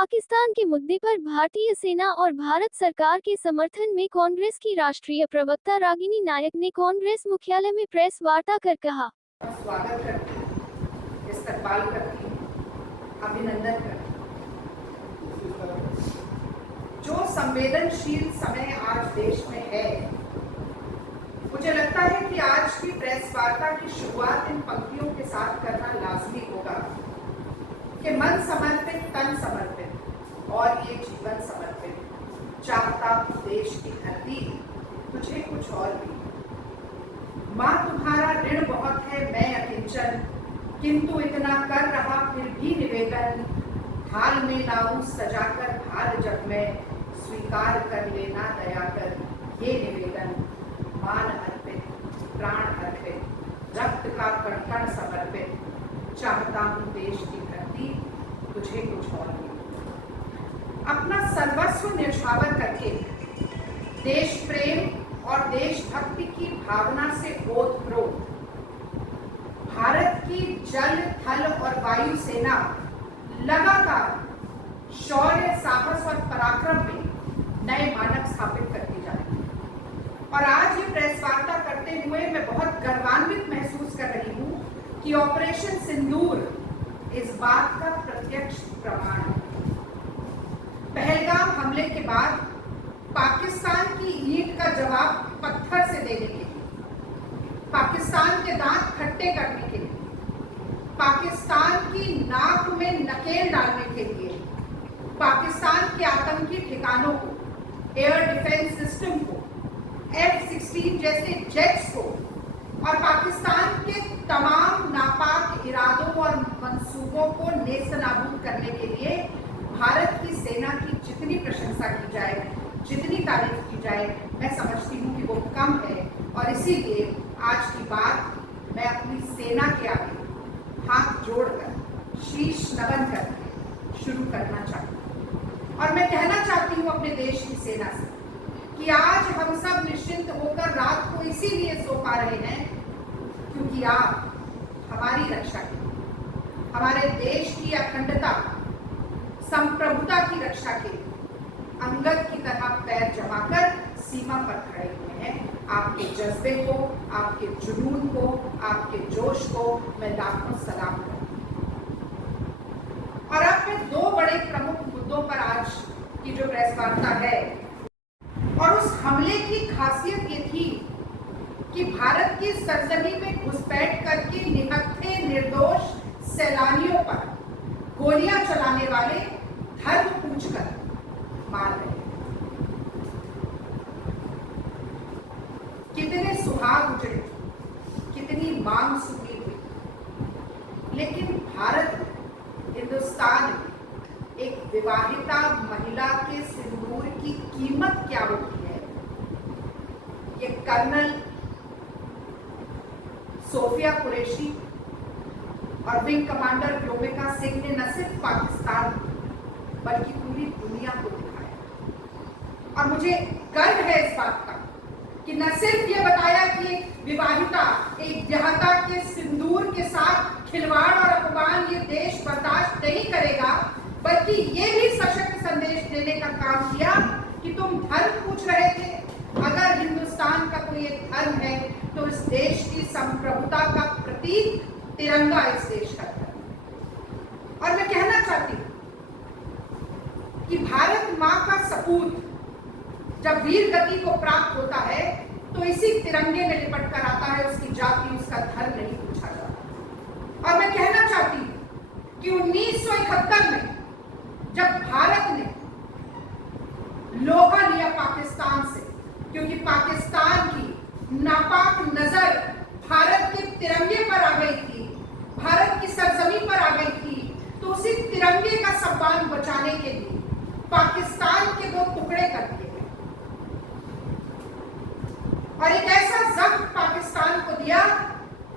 पाकिस्तान के मुद्दे पर भारतीय सेना और भारत सरकार के समर्थन में कांग्रेस की राष्ट्रीय प्रवक्ता रागिनी नायक ने कांग्रेस मुख्यालय में प्रेस वार्ता कर कहा, स्वागत करती हूं, इस्तकबाल करती हूं, अभिनंदन करती हूं। जो संवेदनशील समय आज देश में है, मुझे लगता है कि आज की प्रेस वार्ता की शुरुआत इन पंक्तियों के साथ करना लाजमी होगा कि मन समर्पित, तन समर्पित और ये जीवन समर्पित, चाहता देश की धरती तुझे कुछ और भी। माँ तुम्हारा ऋण बहुत है, मैं अकिंचन, किंतु इतना कर रहा फिर भी निवेदन, थाल में लाऊं सजाकर भार जब मैं, स्वीकार कर लेना दया कर ये निवेदन। मान अर्पित, प्राण अर्पित, रक्त का कण कण समर्पित, चाहता हूँ देश की धरती तुझे कुछ और भी। अपना सर्वस्व न्यौछावर करके देश प्रेम और देशभक्ति की भावना से ओतप्रोत भारत की जल, थल और वायु सेना लगातार शौर्य, साहस और पराक्रम में नए मानक स्थापित करती जा रही है। और आज ये प्रेस वार्ता करते हुए मैं बहुत गर्वान्वित महसूस कर रही हूँ कि ऑपरेशन सिंदूर इस बात का प्रत्यक्ष प्रमाण है। पहलगाम हमले के बाद पाकिस्तान की ईंट का जवाब पत्थर से देने के लिए, पाकिस्तान के दांत खट्टे करने के लिए, पाकिस्तान की नाक में नकेल डालने के लिए, पाकिस्तान के आतंकी ठिकानों को, एयर डिफेंस सिस्टम को, F-16 जैसे जेट्स को और पाकिस्तान के तमाम नापाक इरादों और मंसूबों को नेस्तनाबूद करने के लिए भारत की सेना की जितनी प्रशंसा की जाए, जितनी तारीफ की जाए, मैं समझती हूँ कि वो कम है। और इसीलिए आज की बात मैं अपनी सेना के आगे हाथ जोड़कर, शीश नमन करके शुरू करना चाहती हूँ। और मैं कहना चाहती हूँ अपने देश की सेना से कि आज हम सब निश्चिंत होकर रात को इसीलिए सो पा रहे हैं क्योंकि आप हमारी रक्षा के लिए, हमारे देश की अखंडता, संप्रभुता की रक्षा के लिए अंगद की तरह पैर जमाकर सीमा पर खड़े हुए हैं। आपके जज्बे को, आपके जुनून को, आपके जोश को मैं लाखों सलाम करती हूँ। और अब मैं दो बड़े प्रमुख मुद्दों पर आज की जो प्रेस वार्ता है, और उस हमले की खासियत ये थी कि भारत की सरजमी में घुसपैठ करके निहत्थे निर्दोष सैलानियों पर गोलियां चलाने वाले धर्म पूछकर मार रहे। कितने सुहाग उजड़े, कितनी मांग सुनी हुई, लेकिन भारत, हिंदुस्तान एक विवाहिता महिला के सिंदूर की कीमत क्या होती है, ये कर्नल सोफिया कुरैशी और विंग कमांडर व्योमिका सिंह ने न सिर्फ पाकिस्तान बल्कि पूरी दुनिया को दिखाया। और मुझे गर्व है इस बात का कि न सिर्फ ये बताया कि विवाहिता, एक विवाहिता के सिंदूर के साथ खिलवाड़ और अपमान ये देश बर्दाश्त नहीं करेगा, बल्कि ये भी सशक्त संदेश देने का काम किया कि तुम धर्म पूछ रहे थे, अगर हिंदुस्तान का कोई एक धर्म है तो इस देश की संप्रभुता का प्रतीक तिरंगा इस देश का धर्म। और मैं कहना चाहती हूँ कि भारत माँ का सपूत जब वीर गति को प्राप्त होता है तो इसी तिरंगे में लिपट कर आता है, उसकी जाति, उसका धर्म नहीं पूछा जाता। और मैं कहना चाहती हूँ कि 1971 में जब भारत ने लोहा लिया पाकिस्तान से, क्योंकि पाकिस्तान की नापाक नजर भारत के तिरंगे पर आ गई थी, भारत की सरजमी पर आ गई थी, तो उसी तिरंगे का सम्मान बचाने के लिए पाकिस्तान के दो टुकड़े कर दिए गए और एक ऐसा जख्म पाकिस्तान को दिया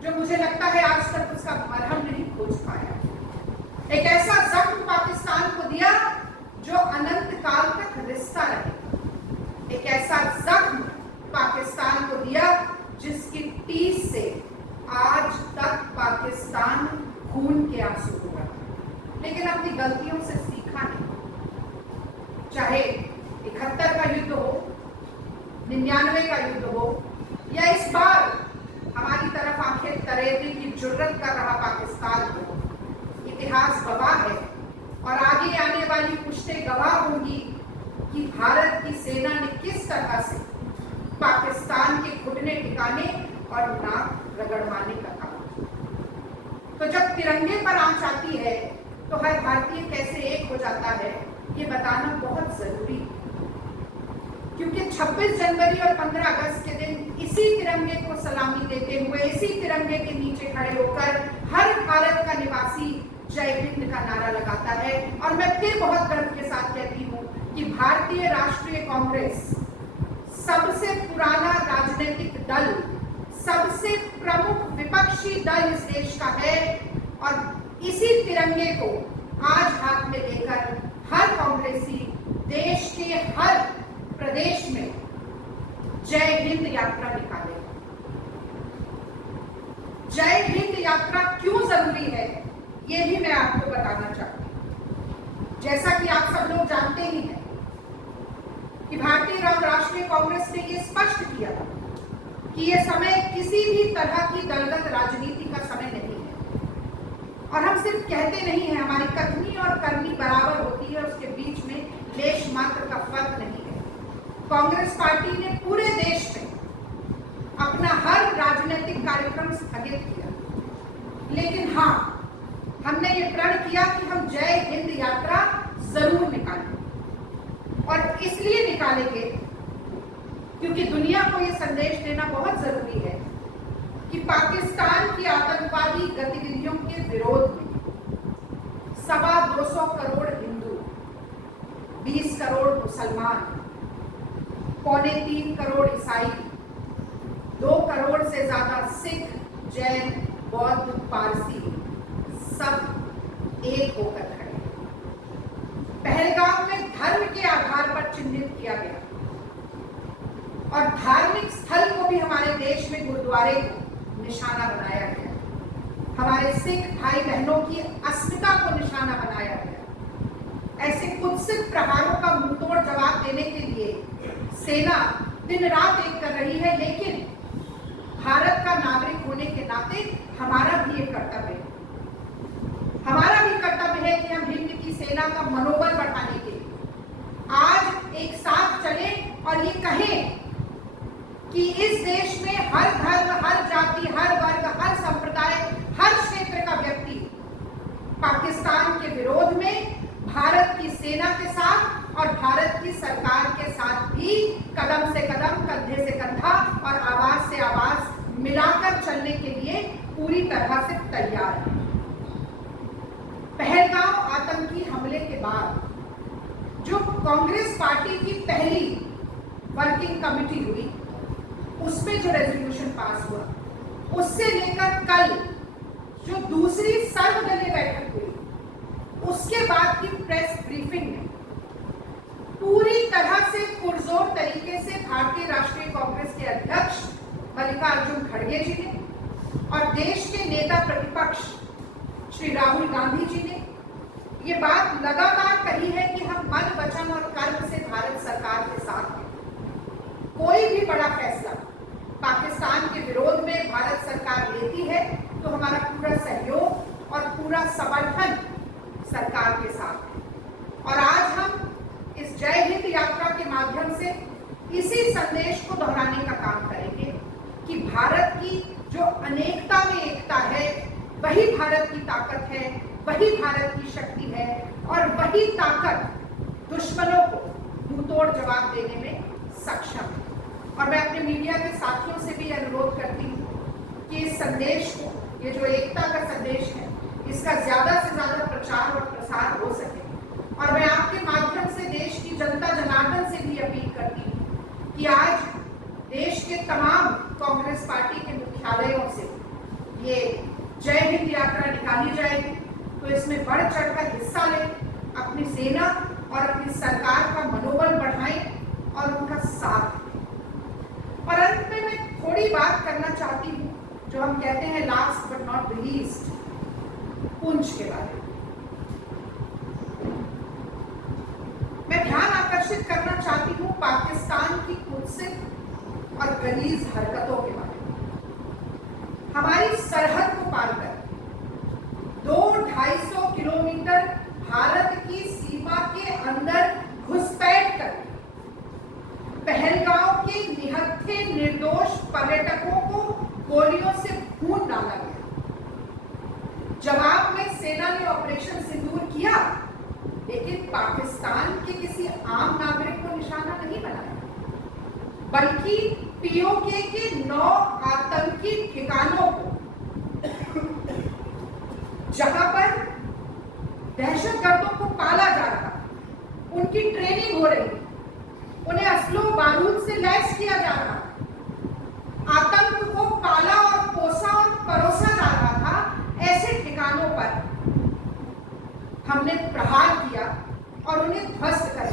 जो मुझे लगता है आज तक उसका मरहम नहीं खोज पाया। एक ऐसा जख्म पाकिस्तान को दिया जो अनंत काल तक रिश्ता रहेगा। एक ऐसा जख्म पाकिस्तान को दिया जिसकी टीस से आज तक पाकिस्तान खून के आंसू हुआ, लेकिन अपनी गलतियों से सीखा नहीं। चाहे 71 का युद्ध हो, 99 का युद्ध हो, या इस बार हमारी तरफ आंखें तरेने की जुर्रत कर रहा पाकिस्तान हो, इतिहास गवाह है और आगे आने वाली पुश्तें गवाह होंगी कि भारत की सेना ने किस तरह से पाकिस्तान के घुटने टिकाने और नाक रगड़वाने का काम किया। तो जब तिरंगे पर आंच आती है तो हर भारतीय कैसे एक हो जाता है, ये बताना बहुत जरूरी है, क्योंकि 26 जनवरी और 15 अगस्त के दिन इसी तिरंगे को सलामी देते हुए, इसी तिरंगे के नीचे खड़े होकर हर भारत का निवासी जय हिंद का नारा लगाता है। और मैं फिर बहुत गर्व के साथ कहती हूँ कि भारतीय राष्ट्रीय कांग्रेस सबसे पुराना राजनीतिक दल, सबसे प्रमुख विपक्षी दल इस देश का है और इसी तिरंगे को आज हाथ में लेकर हर कांग्रेसी देश के हर प्रदेश में जय हिंद यात्रा निकालेगा। जय हिंद यात्रा क्यों जरूरी है, ये भी मैं आपको बताना चाहती हूँ। जैसा कि आप सब लोग जानते ही हैं कि भारतीय राष्ट्रीय कांग्रेस ने ये स्पष्ट किया कि ये समय किसी भी तरह की दलगत राजनीति का समय नहीं है। और हम सिर्फ कहते नहीं हैं, हमारी कथनी और करनी बराबर होती है, उसके बीच में लेश मात्र का फर्क नहीं है। कांग्रेस पार्टी ने पूरे देश में अपना हर राजनीतिक कार्यक्रम स्थगित किया, लेकिन हाँ, हमने ये प्रण किया कि हम जय हिंद यात्रा जरूर निकालेंगे। और इसलिए निकालेंगे क्योंकि दुनिया को ये संदेश देना बहुत जरूरी है कि पाकिस्तान की आतंकवादी गतिविधियों के विरोध में 225 करोड़ हिंदू, 20 करोड़ मुसलमान, 2.25 करोड़ ईसाई, 2 करोड़ से ज्यादा सिख, जैन, बौद्ध, पारसी सब एक होकर खड़े। पहलगाम में धर्म के आधार पर चिन्हित किया गया और धार्मिक स्थल को भी हमारे देश में गुरुद्वारे को निशाना बनाया गया। हमारे सिख भाई बहनों की अस्मिता को निशाना बनाया गया। ऐसे कुत्सित प्रहारों का मुंहतोड़ जवाब देने के लिए सेना दिन रात एक कर रही है, लेकिन भारत का नागरिक होने के नाते हमारा भी एक कर्तव्य है। हमारा भी कर्तव्य है कि हम हिंद की सेना का मनोबल बढ़ाने के लिए आज एक साथ चले और ये कहें कि इस देश में हर धर्म, हर जाति, हर वर्ग, हर संप्रदाय, हर क्षेत्र का व्यक्ति पाकिस्तान के विरोध में भारत की सेना के साथ और भारत की सरकार के साथ भी कदम से कदम, कंधे से कंधा और आवाज से आवाज मिलाकर चलने के लिए पूरी तरह से तैयार है। पहलगाम आतंकी हमले के बाद जो कांग्रेस पार्टी की पहली वर्किंग कमेटी हुई, उसमें जो रेजोल्यूशन पास हुआ, उससे लेकर कल जो दूसरी सर्वदलीय बैठक हुई, उसके बाद की प्रेस ब्रीफिंग में पूरी तरह से पुरजोर तरीके से भारतीय राष्ट्रीय कांग्रेस के अध्यक्ष मल्लिकार्जुन खड़गे जी ने और देश के नेता प्रतिपक्ष श्री राहुल गांधी जी ने ये बात लगातार कही है कि हम मन, वचन और कर्म से भारत सरकार के साथ हैं। कोई भी बड़ा फैसला पाकिस्तान के विरोध में भारत सरकार लेती है तो हमारा पूरा सहयोग और पूरा समर्थन सरकार के साथ है। और आज हम इस जय हिंद यात्रा के माध्यम से इसी संदेश को दोहराने का काम करेंगे कि भारत की जो अनेकता में एकता है, वही भारत की ताकत है, वही भारत की शक्ति है और वही ताकत दुश्मनों को मुंहतोड़ जवाब देने में सक्षम है। और मैं अपने मीडिया के साथियों से भी अनुरोध करती हूँ कि इस संदेश को, ये जो एकता का संदेश है, इसका ज्यादा से ज्यादा प्रचार और प्रसार हो सके। और मैं आपके माध्यम से देश की जनता जनार्दन से भी अपील करती हूँ कि आज देश के तमाम कांग्रेस पार्टी के मुख्यालयों से ये जय हिंद यात्रा निकाली जाएगी, तो इसमें बढ़ चढ़कर हिस्सा लें, अपनी सेना और अपनी सरकार का मनोबल बढ़ाएं और उनका साथ दें। और अंत में मैं थोड़ी बात करना चाहती हूँ जो हम कहते हैं last but not least, Poonch के बारे में। मैं ध्यान और गलीज हरकतों के बारे में। हमारी सरहद को पार कर 200-250 किलोमीटर भारत की सीमा के अंदर घुसपैठ कर पहलगांव के निहत्थे निर्दोष पर्यटकों को गोलियों से भून डाला गया। जवाब में सेना ने ऑपरेशन सिंदूर किया, लेकिन पाकिस्तान के किसी आम नागरिक को निशाना नहीं बनाया, बल्कि पीओके के 9 आतंकी ठिकानों को, जहां पर दहशतगर्दों को पाला जा रहा, उनकी ट्रेनिंग हो रही, उन्हें असलो बारूद से लैस किया जा रहा, आतंक को पाला और पोसा और परोसा जा रहा था, ऐसे ठिकानों पर हमने प्रहार किया और उन्हें ध्वस्त कर